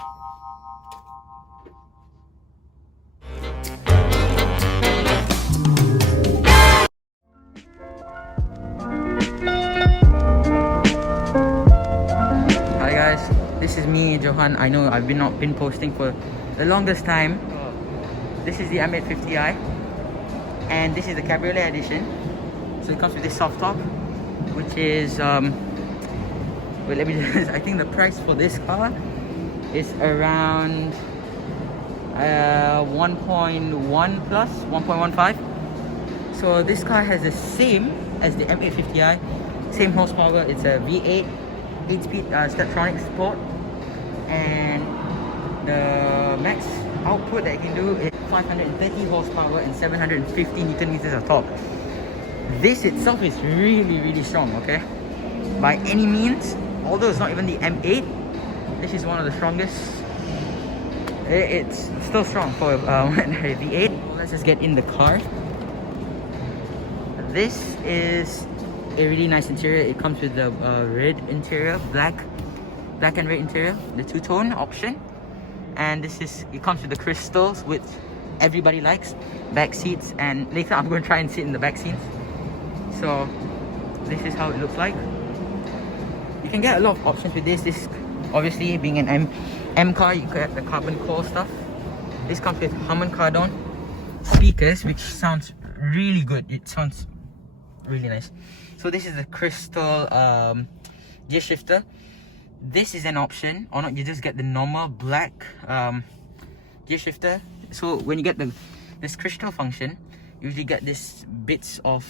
Hi guys, this is me, Johan. I know I've not been posting for the longest time. This is the M850i, and this is the Cabriolet edition. So it comes with this soft top, which is wait, let me just, I think the price for this car is around 1.1 plus 1.15. So this car has the same as the M850i, same horsepower. It's a V8 8-speed Steptronic Sport, and the max output that it can do is 530 horsepower and 750 Newton meters of torque. This itself is really strong, okay? By any means, although it's not even the M8, this is one of the strongest. It's still strong for a V8. Let's just get in the car. This is a really nice interior. It comes with the red interior, black and red interior, the two-tone option. And it comes with the crystals, which everybody likes. Back seats, and later I'm going to try and sit in the back seats. So this is how it looks like. You can get a lot of options with this. This, obviously, being an M car, you get the carbon core stuff. This comes with Harman Kardon speakers, which sounds really good. It sounds really nice. So this is the crystal gear shifter. This is an option, or not, you just get the normal black gear shifter. So when you get this crystal function, you usually get this bits of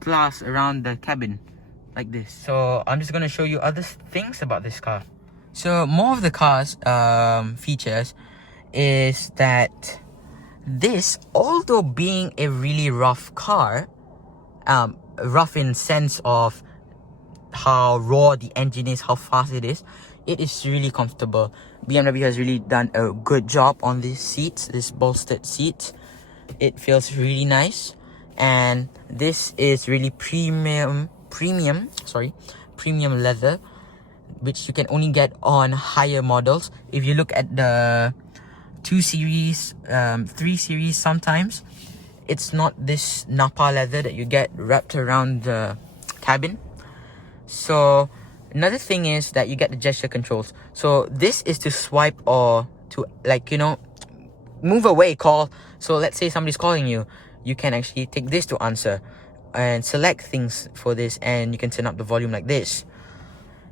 glass around the cabin like this. So I'm just going to show you other things about this car. So more of the car's features is that this, although being a really rough car, rough in sense of how raw the engine is, how fast it is really comfortable. BMW has really done a good job on these seats, this bolstered seats. It feels really nice, and this is really premium leather, which you can only get on higher models. If you look at the 2 Series, 3 Series sometimes, it's not this Napa leather that you get wrapped around the cabin. So another thing is that you get the gesture controls. So this is to swipe or to, like, you know, move away call. So let's say somebody's calling you, you can actually take this to answer and select things for this, and you can turn up the volume like this.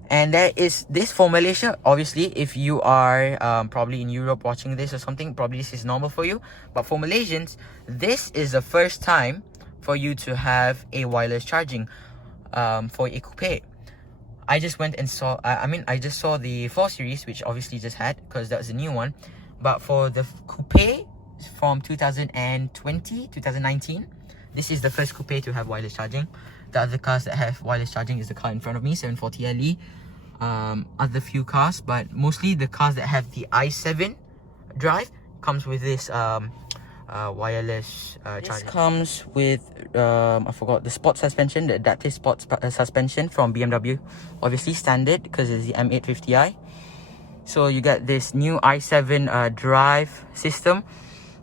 And there is this for Malaysia. Obviously, if you are probably in Europe watching this or something, probably this is normal for you. But for Malaysians, this is the first time for you to have a wireless charging for a coupe. I just went and saw, I just saw the 4 Series, which obviously just had, because that was a new one. But for the coupe from 2019, this is the first coupe to have wireless charging. The other cars that have wireless charging is the car in front of me, 740 LE. Other few cars, but mostly the cars that have the i7 drive comes with this wireless charging. This comes with I forgot the sport suspension, the adaptive sport suspension from BMW. Obviously standard because it's the M850i. So you get this new i7 drive system,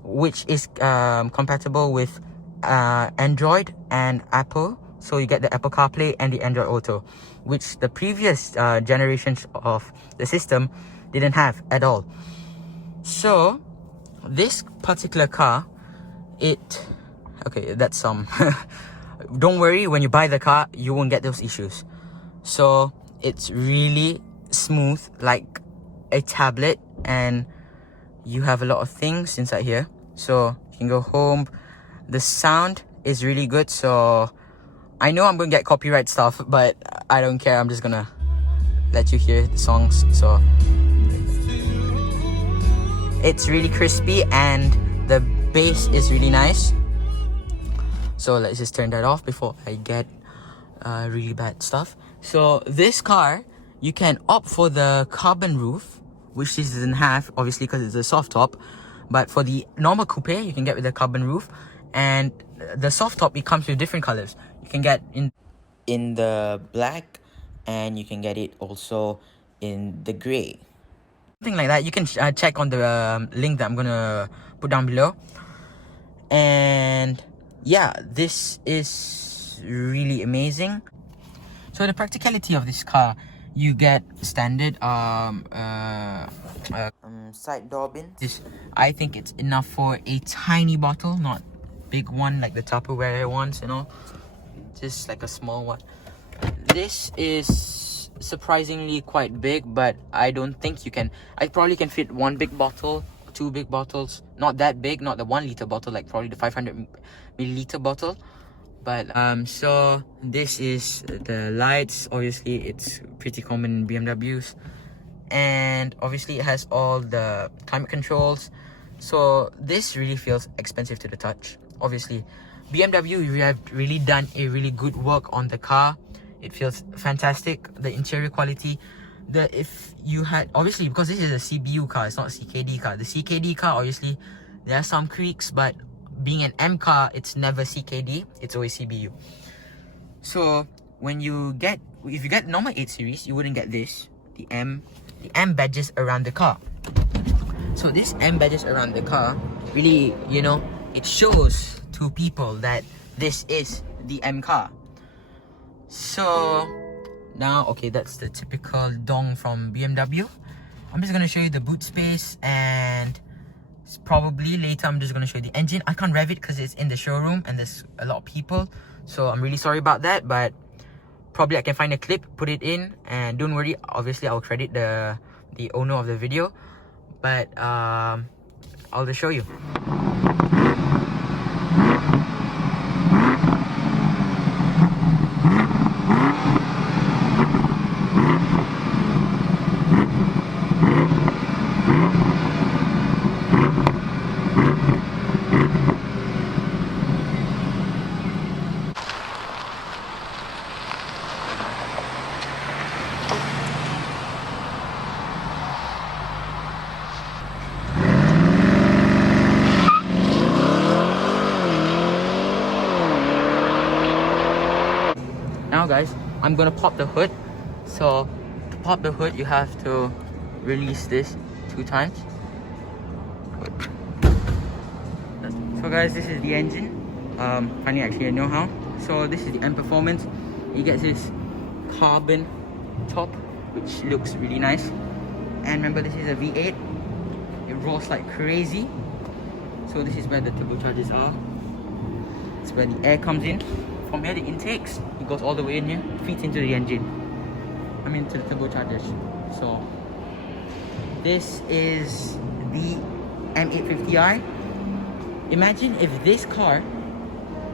which is compatible with Android and Apple. So you get the Apple CarPlay and the Android Auto, which the previous generations of the system didn't have at all. So this particular car, that's don't worry, when you buy the car, you won't get those issues. So it's really smooth, like a tablet, and you have a lot of things inside here. So you can go home. The sound is really good, so I know I'm gonna get copyright stuff, but I don't care. I'm just gonna let you hear the songs. So it's really crispy and the bass is really nice. So let's just turn that off before I get really bad stuff. So this car, you can opt for the carbon roof, which this doesn't have, obviously, because it's a soft top. But for the normal coupe, you can get with the carbon roof, and the soft top, it comes with different colors. You can get in the black, and you can get it also in the gray. something like that. You can check on the link that I'm gonna put down below. And yeah, this is really amazing. So the practicality of this car, you get standard side door bins. I think it's enough for a tiny bottle, not big one like the Tupperware ones, you know, just like a small one. This is surprisingly quite big, but I don't think you can. I probably can fit one big bottle, two big bottles, not that big, not the 1 liter bottle, like probably the 500 milliliter bottle. But so this is the lights. Obviously it's pretty common in BMWs, and obviously it has all the climate controls. So this really feels expensive to the touch. Obviously BMW, you have really done a really good work on the car. It feels fantastic. The interior quality, if you had, obviously because this is a CBU car, it's not a CKD car. The CKD car, obviously there are some creaks, but being an M car, it's never CKD, it's always CBU. So when you get, if you get normal 8 series, you wouldn't get this, the M badges around the car. So this M badges around the car really, you know, it shows to people that this is the M car. So now, okay, that's the typical dong from BMW. I'm just gonna show you the boot space, and probably later I'm just gonna show you the engine. I can't rev it because it's in the showroom and there's a lot of people, so I'm really sorry about that, but probably I can find a clip, put it in, and don't worry, obviously I'll credit the owner of the video, but I'll just show you. Now guys, I'm gonna pop the hood. So to pop the hood, you have to release this 2 times. So guys, this is the engine. Funny actually, I know how. So this is the M Performance. You get this carbon top, which looks really nice. And remember, this is a V8. It roars like crazy. So this is where the turbochargers are. It's where the air comes in. From here, the intakes, it goes all the way in here, feeds into the engine. I mean, to the turbochargers. So this is the M850i. Imagine if this car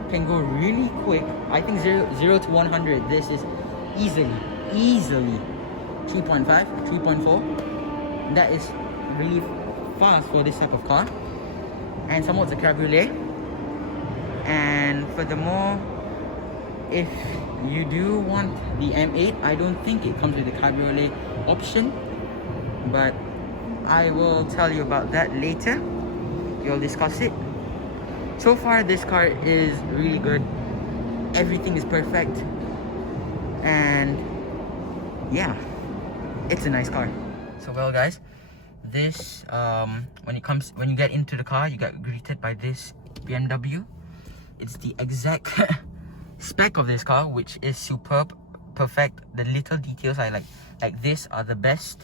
can go really quick. I think 0 to 100, this is easily 3.5, 3.4. That is really fast for this type of car. And somewhat it's a cabriolet. And furthermore, if you do want the M8, I don't think it comes with the cabriolet option, but I will tell you about that later. We'll discuss it. So far, this car is really good. Everything is perfect, and yeah, it's a nice car. So well guys, this when you get into the car, you get greeted by this BMW. It's the exact spec of this car, which is superb, perfect. The little details I like this are the best.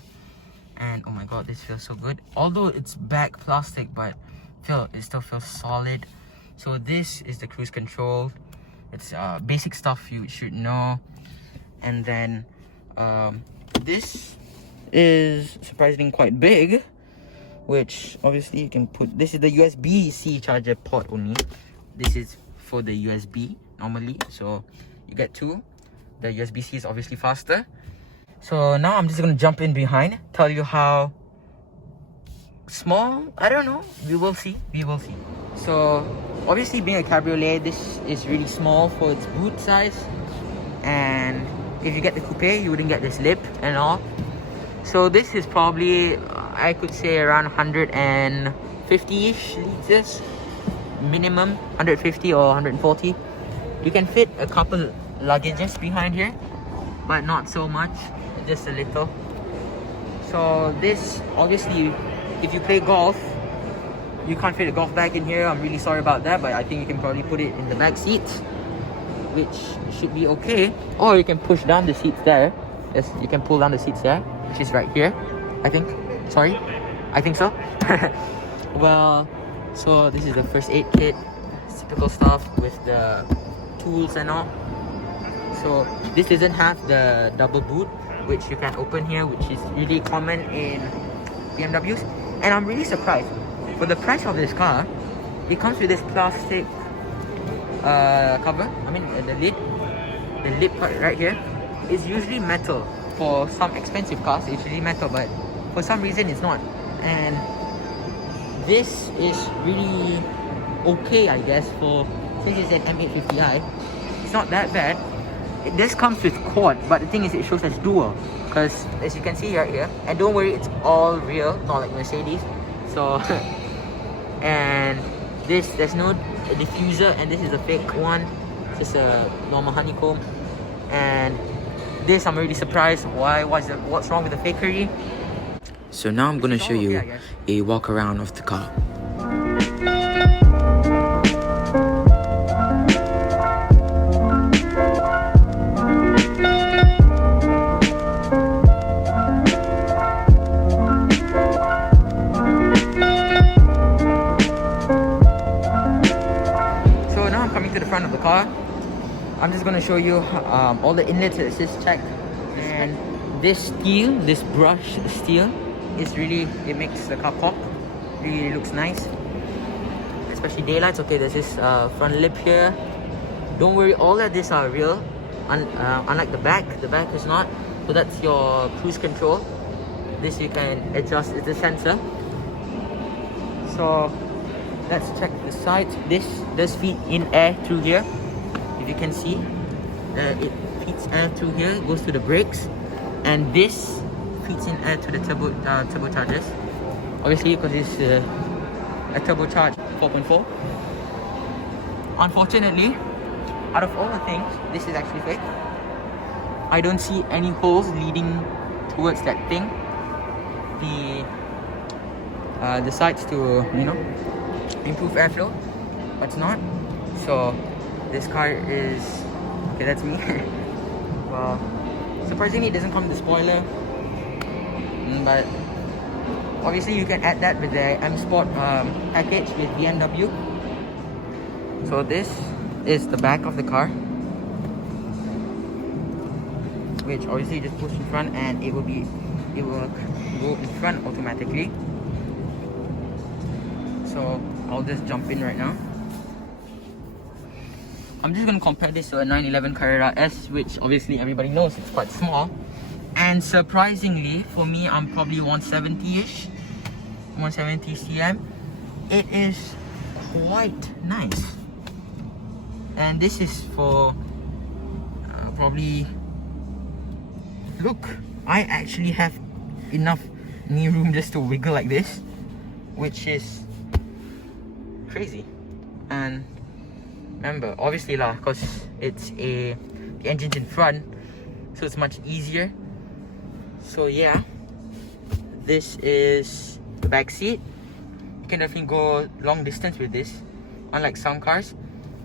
And oh my god, this feels so good. Although it's back plastic, but it still feels solid. So this is the cruise control. It's basic stuff you should know. And then this is surprisingly quite big, which obviously you can put. This is the USB-C charger port only. This is for the USB normally, so you get 2. The USB-C is obviously faster. So now I'm just gonna jump in behind, tell you how small, I don't know, we will see. So obviously, being a cabriolet, this is really small for its boot size, and if you get the coupe, you wouldn't get this lip and all. So this is probably, I could say, around 150-ish liters minimum, 150 or 140. You can fit a couple luggages behind here, but not so much, just a little. So So this, obviously, if you play golf, you can't fit a golf bag in here. I'm really sorry about that, but I think you can probably put it in the back seat, which should be okay. Or you can push down the seats there. Yes, you can pull down the seats there, which is right here, I think. Sorry, I think so. Well, so this is the first aid kit, typical stuff with the tools and all. So this doesn't have the double boot, which you can open here, which is really common in BMWs. And I'm really surprised, for the price of this car, it comes with this plastic cover. I mean the lid part right here is usually metal. For some expensive cars, it's usually metal, but for some reason it's not. And this is really okay, I guess, for, since it's an M850i, it's not that bad. This comes with quad, but the thing is, it shows as dual, because as you can see right here, and don't worry, it's all real, not like Mercedes. So and this, there's no diffuser, and this is a fake one, just a normal honeycomb. And this, I'm really surprised. What's wrong with the fakery? So now I'm gonna show you a walk around of the car. So now I'm coming to the front of the car. I'm just gonna show you all the inlets that says check. And this steel, this brushed steel, is really, it makes the car pop. Really looks nice, especially daylights. Okay, there's this front lip here. Don't worry, all of these are real, unlike the back is not. So that's your cruise control. This you can adjust, it's a sensor. So let's check the sides. This does feed in air through here. If you can see, it feeds air through here, it goes to the brakes, and this feeds in air to the turbochargers. Obviously, because it's a turbocharged 4.4. Unfortunately, out of all the things, this is actually fake. I don't see any holes leading towards that thing. The sides to, you know, improve airflow, but it's not. So this car is, okay, that's me. Well, surprisingly, it doesn't come with the spoiler, but obviously you can add that with the M Sport package with BMW. So this is the back of the car, which obviously you just push in front and it will go in front automatically. So I'll just jump in right now. I'm just going to compare this to a 911 Carrera S, which obviously everybody knows it's quite small. And surprisingly, for me, I'm probably 170-ish, 170 cm. It is quite nice. And this is for probably, look, I actually have enough knee room just to wiggle like this, which is crazy. And remember, obviously lah, because it's the engine's in front, so it's much easier. So yeah, this is the back seat. You can definitely go long distance with this. Unlike some cars,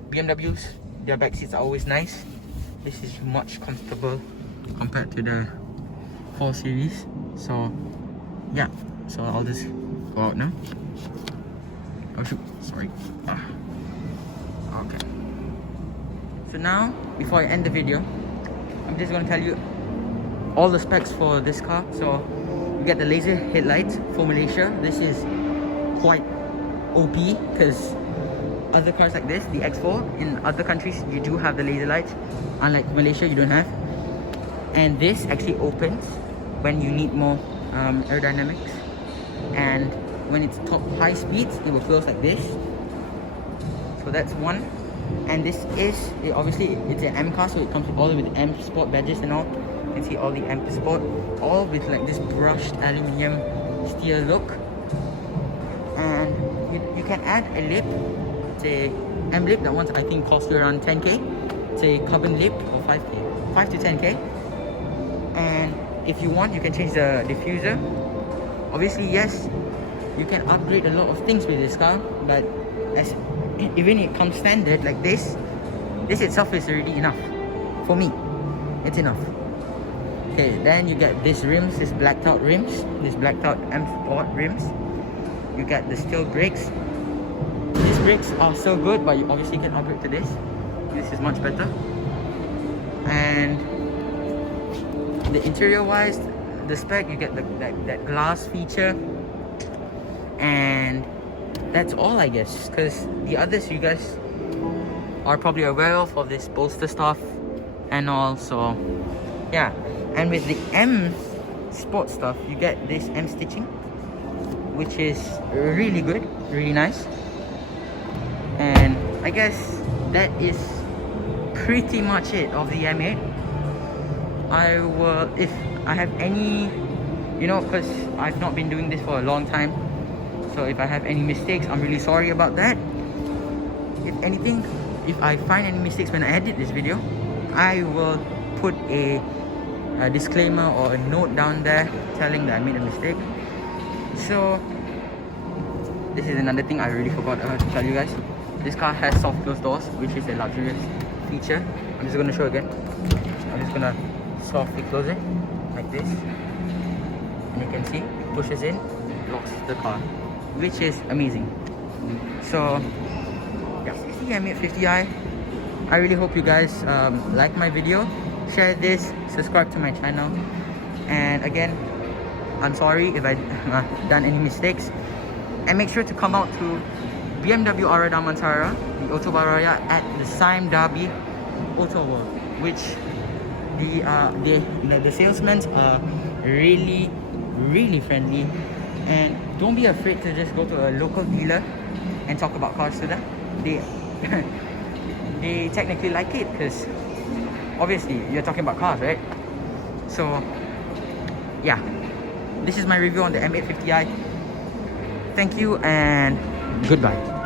BMWs, their back seats are always nice. This is much comfortable compared to the 4 Series. So yeah, so I'll just go out now. Oh shoot, sorry. Okay. So now, before I end the video, I'm just going to tell you all the specs for this car. So you get the laser headlights for Malaysia. This is quite OP, because other cars like this, the X4, in other countries you do have the laser lights. Unlike Malaysia, you don't have. And this actually opens when you need more aerodynamics. And when it's top high speeds, it will close like this. So that's one. And this is, obviously it's an M car, so it comes with all with M Sport badges and all. You can see all the M Sport, all with like this brushed aluminium steel look. And you can add a lip. It's a M lip, that one I think costs you around 10k. It's a carbon lip, or 5k, 5 to 10k. And if you want, you can change the diffuser. Obviously, yes, you can upgrade a lot of things with this car, but as even it comes standard like this itself is already enough for me. It's enough. Okay, then you get these rims, these blacked out rims, these blacked out M Sport rims. You get the steel brakes. These brakes are so good, but you obviously can upgrade to this. This is much better. And the interior wise, the spec, you get that glass feature, and that's all, I guess, because the others you guys are probably aware of this bolster stuff and all. So yeah, and with the M Sport stuff, you get this M stitching, which is really good, really nice. And I guess that is pretty much it of the M8. I will, if I have any, you know, because I've not been doing this for a long time, so if I have any mistakes, I'm really sorry about that. If anything, if I find any mistakes when I edit this video, I will put a disclaimer or a note down there telling that I made a mistake. So this is another thing I really forgot to tell you guys. This car has soft close doors, which is a luxurious feature. I'm just going to show again. I'm just going to softly close it like this, and you can see it pushes in, locks the car, which is amazing. So yeah, this is the M850i. I really hope you guys like my video, share this, subscribe to my channel, and again, I'm sorry if I've done any mistakes, and make sure to come out to BMW Ara Damansara, the Auto Bavaria at the Sime Darby Auto World, which the salesmen are really friendly, and don't be afraid to just go to a local dealer and talk about cars to them. They they technically like it, because obviously you're talking about cars, right? So yeah, this is my review on the M850i. Thank you and goodbye.